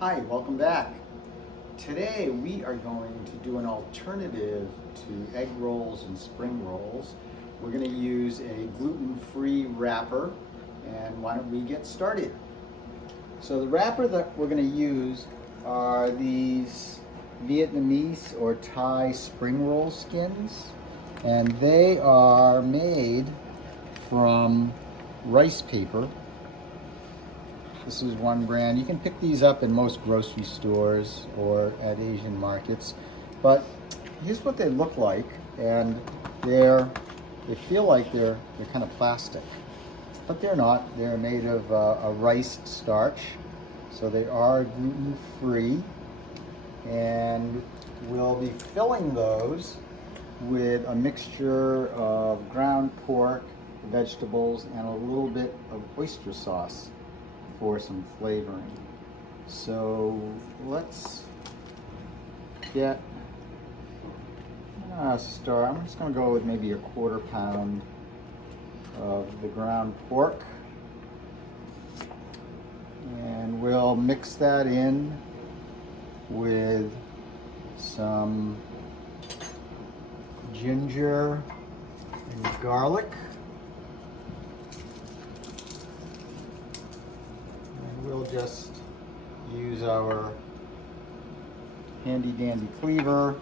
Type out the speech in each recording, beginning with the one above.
Hi, welcome back. Today we are going to do an alternative to egg rolls and spring rolls. We're going to use a gluten-free wrapper, and why don't we get started? So the wrapper that we're going to use are these Vietnamese or Thai spring roll skins, and they are made from rice paper. This is one brand. You can pick these up in most grocery stores or at Asian markets. But here's what they look like, and they feel like they're kind of plastic, but they're not. They're made of a rice starch, so they are gluten-free. And we'll be filling those with a mixture of ground pork, vegetables, and a little bit of oyster sauce for some flavoring. So let's get start. I'm just going to go with maybe a 1/4 pound of the ground pork, and we'll mix that in with some ginger and garlic. We'll just use our handy dandy cleaver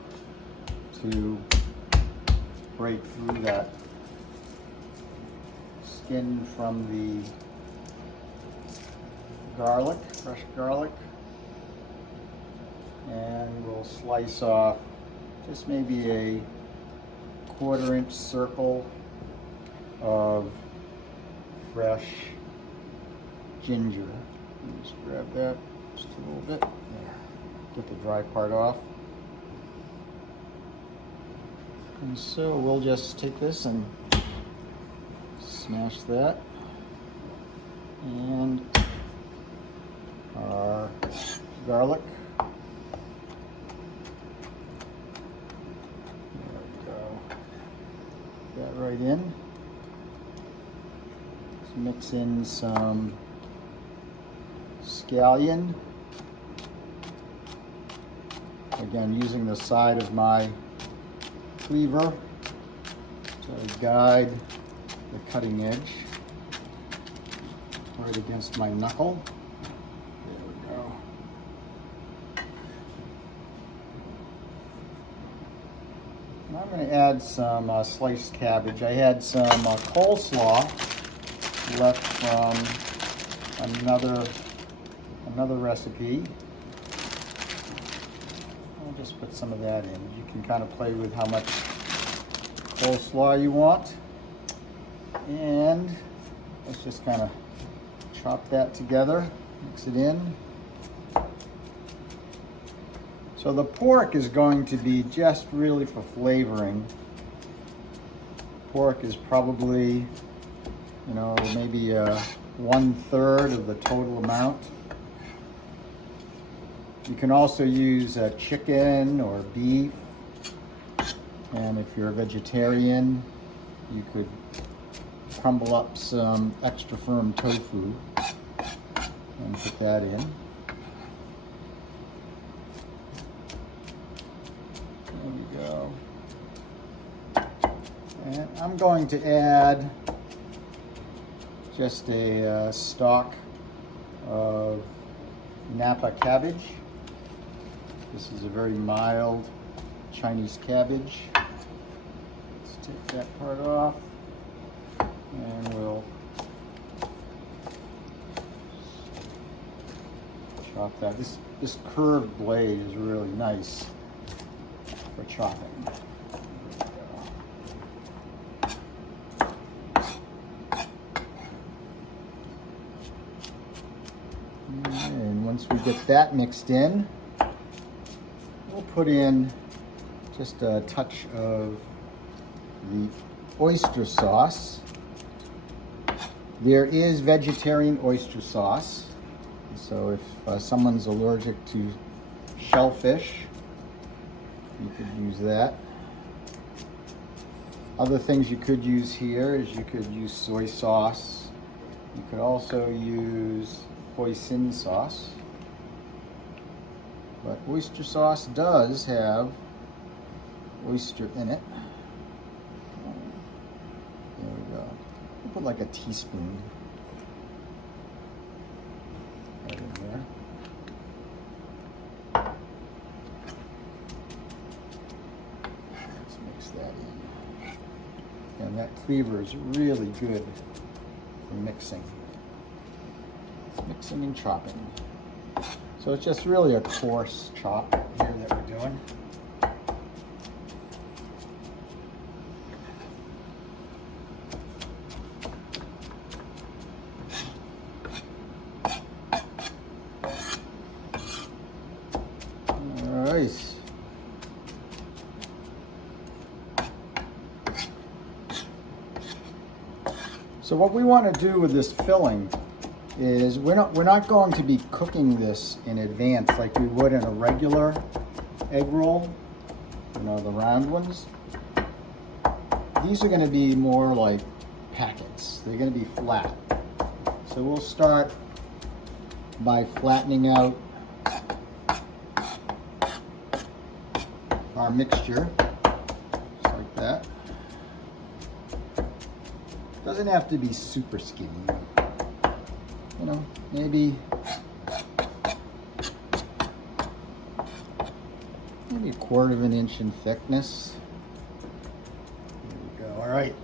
to break through that skin from the garlic, fresh garlic. And we'll slice off just maybe a 1/4 inch circle of fresh ginger. Just grab that just a little bit. There. Get the dry part off. And so we'll just take this and smash that. And our garlic. There we go. Put that right in. Let's mix in some scallion, again using the side of my cleaver to guide the cutting edge right against my knuckle. There we go. Now I'm going to add some sliced cabbage. I had some coleslaw left from another recipe. I'll just put some of that in. You can kind of play with how much coleslaw you want. And let's just kind of chop that together, mix it in. So the pork is going to be just really for flavoring. Pork is probably, maybe 1/3 of the total amount. You can also use chicken or beef, and if you're a vegetarian, you could crumble up some extra firm tofu and put that in. There we go. And I'm going to add just a stalk of Napa cabbage. This is a very mild Chinese cabbage. Let's take that part off, and we'll chop that. This curved blade is really nice for chopping. And once we get that mixed in, we'll put in just a touch of the oyster sauce. There is vegetarian oyster sauce, so if someone's allergic to shellfish, you could use that. Other things you could use here is you could use soy sauce. You could also use hoisin sauce. But oyster sauce does have oyster in it. There we go. We'll put like a teaspoon right in there. Let's mix that in. And that cleaver is really good for mixing. Mixing and chopping. So it's just really a coarse chop here that we're doing. All right. So what we want to do with this filling is we're not going to be cooking this in advance like we would in a regular egg roll, you know, the round ones. These are going to be more like packets. They're going to be flat. So we'll start by flattening out our mixture, just like that. Doesn't have to be super skinny. You know, maybe a quarter of an inch in thickness. There we go. All right.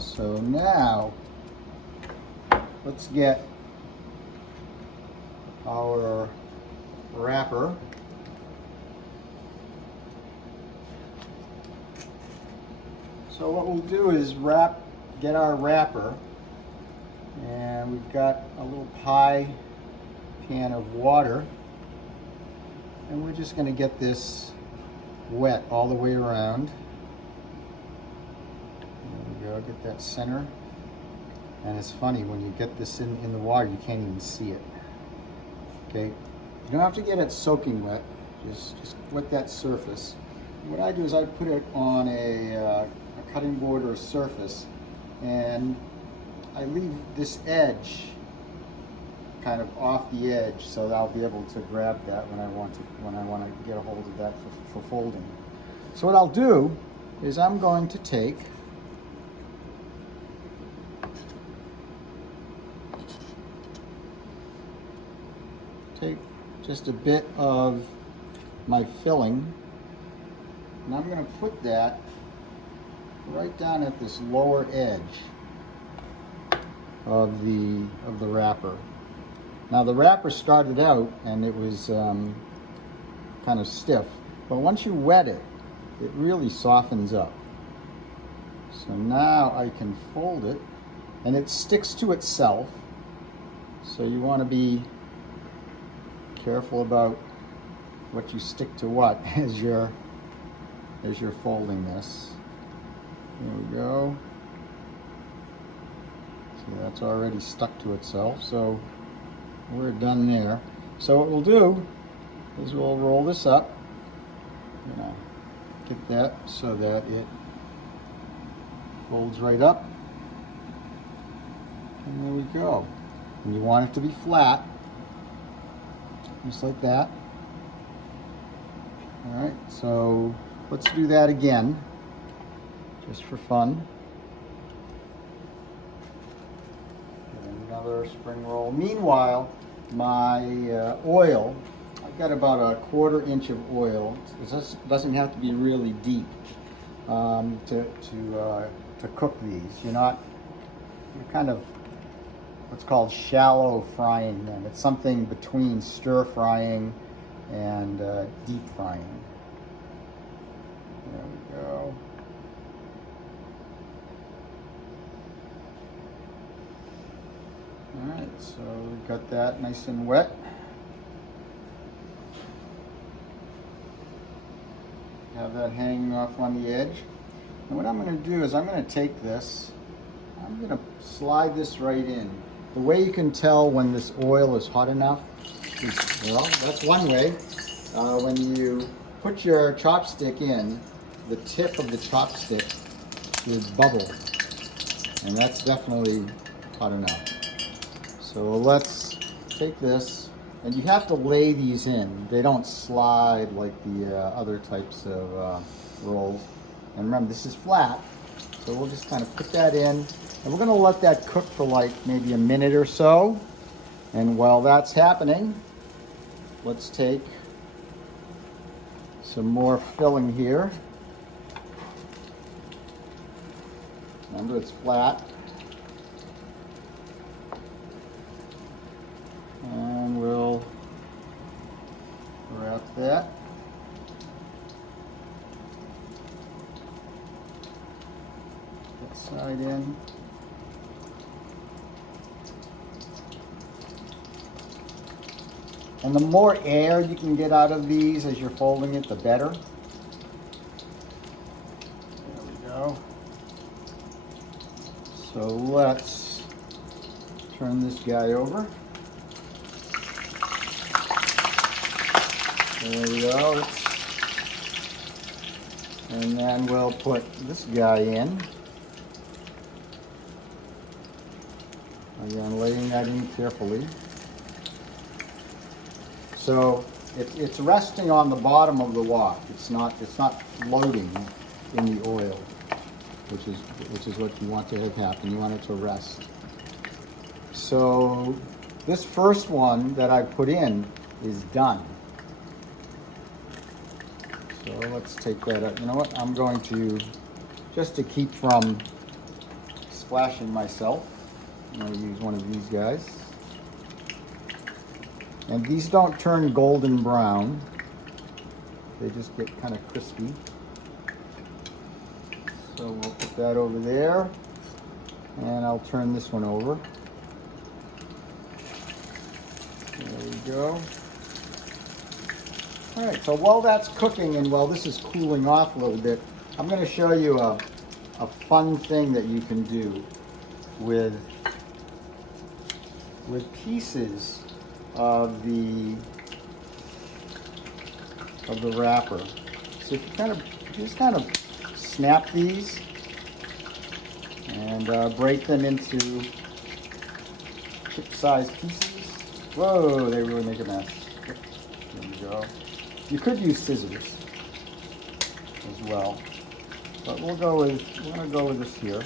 So now let's get our wrapper. So what we'll do is get our wrapper. And we've got a little pie pan of water, and we're just going to get this wet all the way around. There we go, get that center. And it's funny, when you get this in the water, you can't even see it. Okay, you don't have to get it soaking wet, just wet that surface. What I do is I put it on a cutting board or a surface, and I leave this edge kind of off the edge so that I'll be able to grab that when I want to get a hold of that for folding. So what I'll do is I'm going to take just a bit of my filling, and I'm going to put that right down at this lower edge of the wrapper. Now the wrapper started out and it was kind of stiff, but once you wet it, it really softens up. So now I can fold it, and it sticks to itself. So you want to be careful about what you stick to what as you're folding this. There we go. So that's already stuck to itself, so we're done there. So what we'll do is we'll roll this up, you know, get that so that it folds right up, and there we go. And you want it to be flat, just like that. All right, so let's do that again, just for fun. Another spring roll. Meanwhile, my oil, I've got about a 1/4 inch of oil. It doesn't have to be really deep to cook these. You're kind of what's called shallow frying them. It's something between stir frying and deep frying. There we go. All right, so we've got that nice and wet. Have that hanging off on the edge. And what I'm going to do is I'm going to take this, I'm going to slide this right in. The way you can tell when this oil is hot enough is, well, that's one way. When you put your chopstick in, the tip of the chopstick should bubble. And that's definitely hot enough. So let's take this And you have to lay these in. They don't slide like the other types of rolls. And remember, this is flat, so we'll just kind of put that in. And we're gonna let that cook for like maybe a minute or so. And while that's happening, let's take some more filling here. Remember, it's flat. And we'll wrap that. That side in. And the more air you can get out of these as you're folding it, the better. There we go. So let's turn this guy over. There we go. And then we'll put this guy in. Again, laying that in carefully. So it's resting on the bottom of the wok. It's not floating in the oil, which is what you want to have happen. You want it to rest. So this first one that I put in is done. So let's take that up. You know what? I'm going to, just to keep from splashing myself, I'm going to use one of these guys. And these don't turn golden brown. They just get kind of crispy. So we'll put that over there. And I'll turn this one over. There we go. All right, so while that's cooking and while this is cooling off a little bit, I'm going to show you a fun thing that you can do with pieces of the wrapper. So if you just kind of snap these and break them into chip-sized pieces. Whoa, they really make a mess. There we go. You could use scissors as well, but we're gonna go with this here.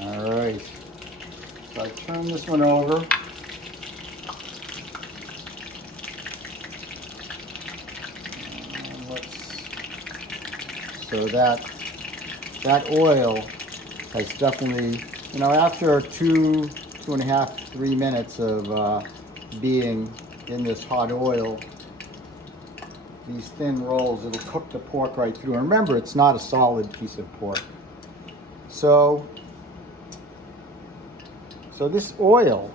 All right. So I turn this one over. So that oil has definitely, you know, after 2.5, 3 minutes of being in this hot oil, these thin rolls, it'll cook the pork right through. And remember, it's not a solid piece of pork. So this oil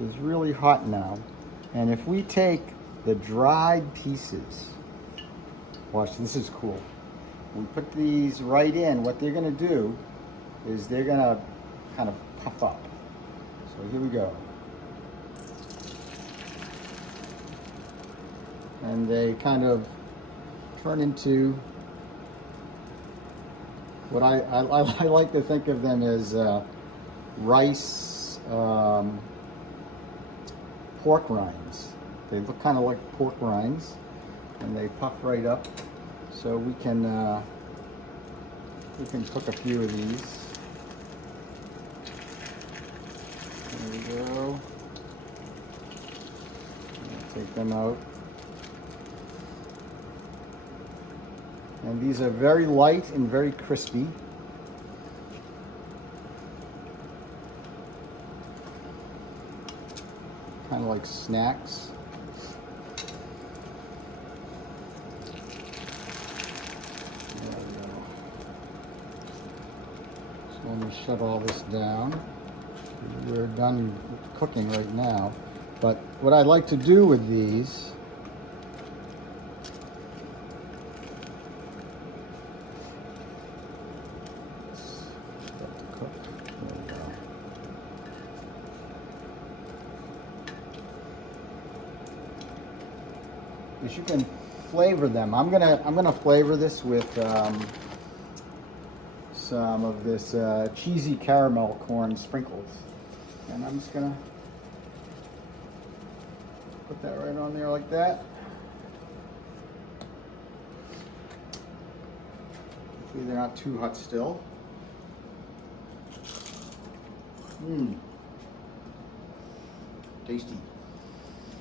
is really hot now. And if we take the dried pieces, watch, this is cool. We put these right in. What they're going to do is they're going to kind of puff up. So here we go. And they kind of turn into what I like to think of them as rice pork rinds. They look kind of like pork rinds, and they puff right up. So we can cook a few of these. There we go. Take them out. And these are very light and very crispy. Kind of like snacks. There we go. So let me shut all this down. We're done cooking right now. But what I like to do with these is you can flavor them. I'm gonna flavor this with some of this cheesy caramel corn sprinkles, and I'm just gonna Put that right on there like that. Hopefully they're not too hot still. Tasty.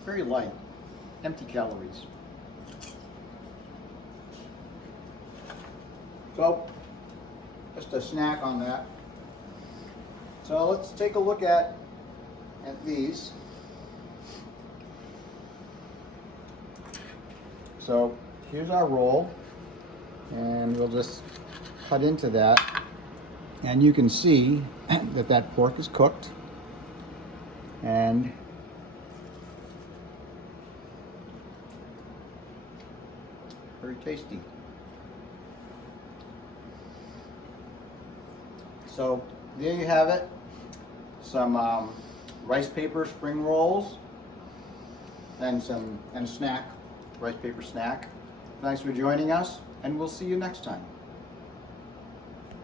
Very light. Empty calories. So, just a snack on that. So let's take a look at these. So here's our roll, and we'll just cut into that, and you can see that pork is cooked, and very tasty. So there you have it, some rice paper spring rolls and a snack, rice paper snack. Thanks for joining us, and we'll see you next time.